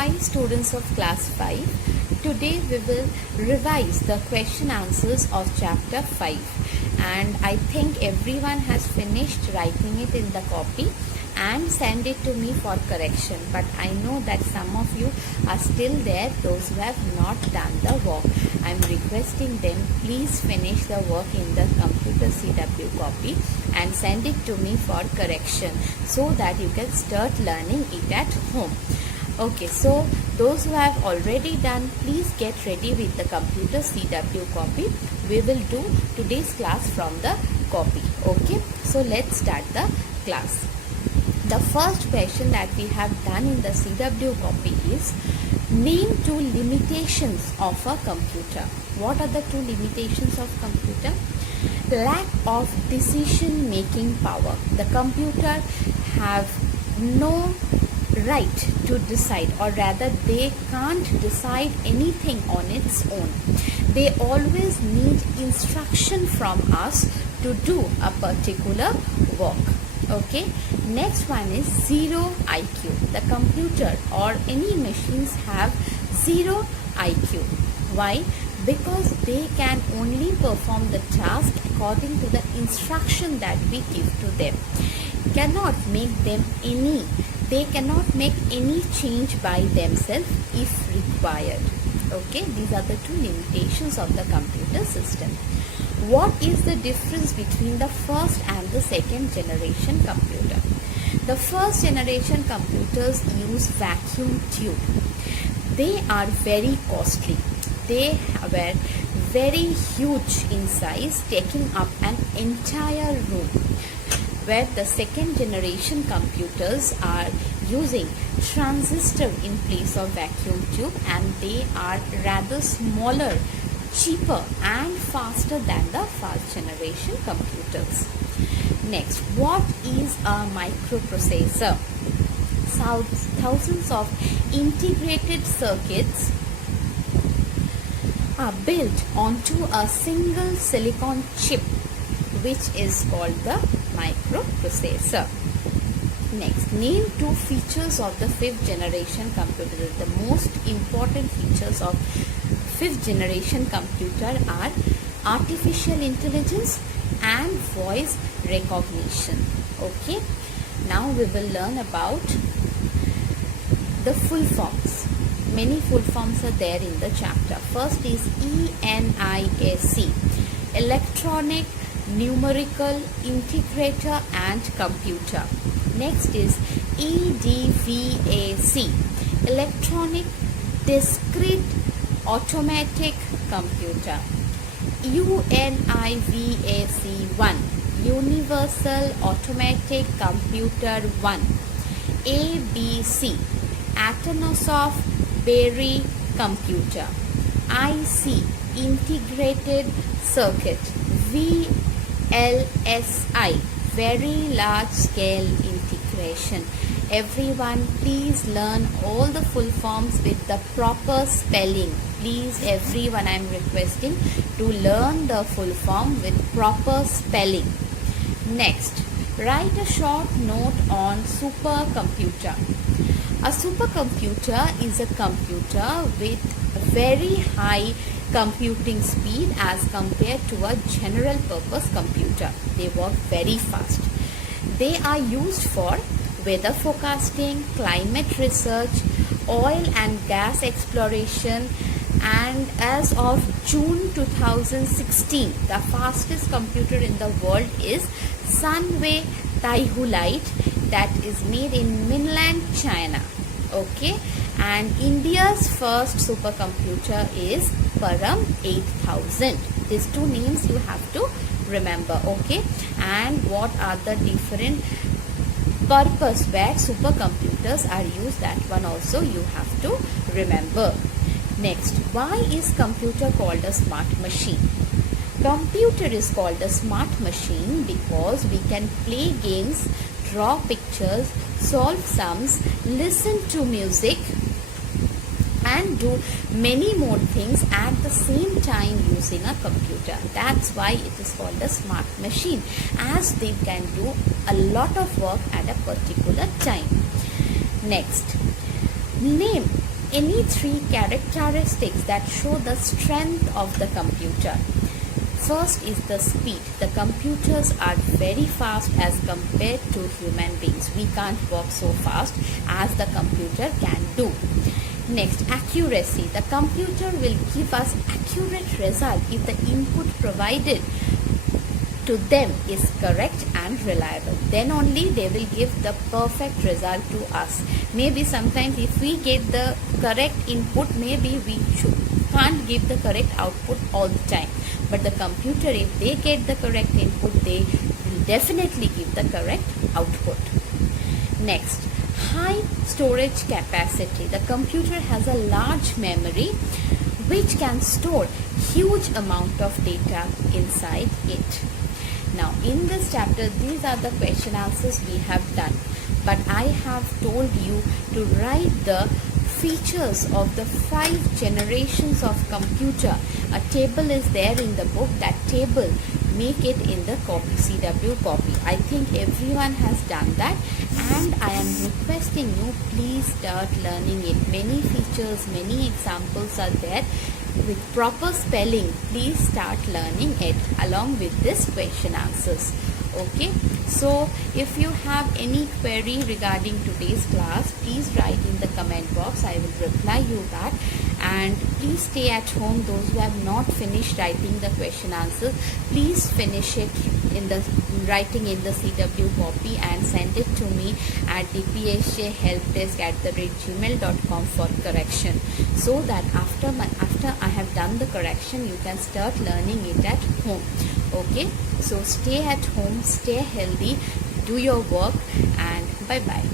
Hi students of class 5. Today we will revise the question answers of chapter 5, and I think everyone has finished writing it in the copy and send it to me for correction, but I know that some of you are still there, those who have not done the work. I am requesting them, please finish the work in the computer CW copy and send it to me for correction so that you can start learning it at home. Okay, so those who have already done, please get ready with the computer CW copy. We will do today's class from the copy. Okay, so let's start the class. The first question that we have done in the CW copy is name two limitations of a computer. What are the two limitations of computer? Lack of decision making power. The computer have no right to decide, or rather they can't decide anything on its own. They always need instruction from us to do a particular work. Okay, next one is zero IQ. The computer or any machines have zero IQ. Why? Because they can only perform the task according to the instruction that we give to them. They cannot make any change by themselves if required. Okay, these are the two limitations of the computer system. What is the difference between the first and the second generation computer? The first generation computers use vacuum tube. They are very costly. They were very huge in size, taking up an entire room, where the second generation computers are using transistor in place of vacuum tube, and they are rather smaller, cheaper and faster than the first generation computers. Next, what is a microprocessor? Thousands of integrated circuits are built onto a single silicon chip, which is called the microprocessor. Next, name two features of the fifth generation computer. The most important features of fifth generation computer are artificial intelligence and voice recognition. Okay, now we will learn about the full forms. Many full forms are there in the chapter. First is ENIAC, electronic numerical integrator and computer. Next is EDVAC, electronic discrete automatic computer. UNIVAC1, universal automatic computer 1. ABC, Atanasoff Berry computer. IC, integrated circuit. VLSI, very large scale integration. Everyone, please learn all the full forms with the proper spelling. Please, everyone, I am requesting to learn the full form with proper spelling. Next, write a short note on supercomputer. A supercomputer is a computer with very high computing speed as compared to a general purpose computer. They work very fast. They are used for weather forecasting, climate research, oil and gas exploration, and as of June 2016, the fastest computer in the world is Sunway Taihulite, that is made in mainland China. Okay, and India's first supercomputer is Param 8000. These two names you have to remember. Okay, and what are the different purpose where supercomputers are used, that one also you have to remember. Next, why is computer called a smart machine? Computer is called a smart machine because we can play games, draw pictures, solve sums, listen to music, and do many more things at the same time using a computer. That's why it is called a smart machine, as they can do a lot of work at a particular time. Next, name any three characteristics that show the strength of the computer. First is the speed. The computers are very fast as compared to human beings. We can't work so fast as the computer can do. Next, accuracy. The computer will give us accurate result if the input provided to them is correct and reliable. Then only they will give the perfect result to us. Maybe sometimes if we get the correct input, maybe we can't give the correct output all the time. But the computer, if they get the correct input, they will definitely give the correct output. Next, high storage capacity. The computer has a large memory which can store huge amount of data inside it. Now in this chapter, these are the question answers we have done, but I have told you to write the features of the 5 generations of computer. A table is there in the book. That table, make it in the copy, CW copy. I think everyone has done that, and I am requesting you, please start learning it. Many features, many examples are there with proper spelling. Please start learning it along with this question answers. Okay, so if you have any query regarding today's class, please write in the comment box. I will reply you back. And please stay at home. Those who have not finished writing the question answers, please finish it in the writing in the CW copy and send it to me at dpsjhelpdesk@gmail.com for correction, so that after I have done the correction, you can start learning it at home. Okay, so stay at home, stay healthy, do your work, and bye bye.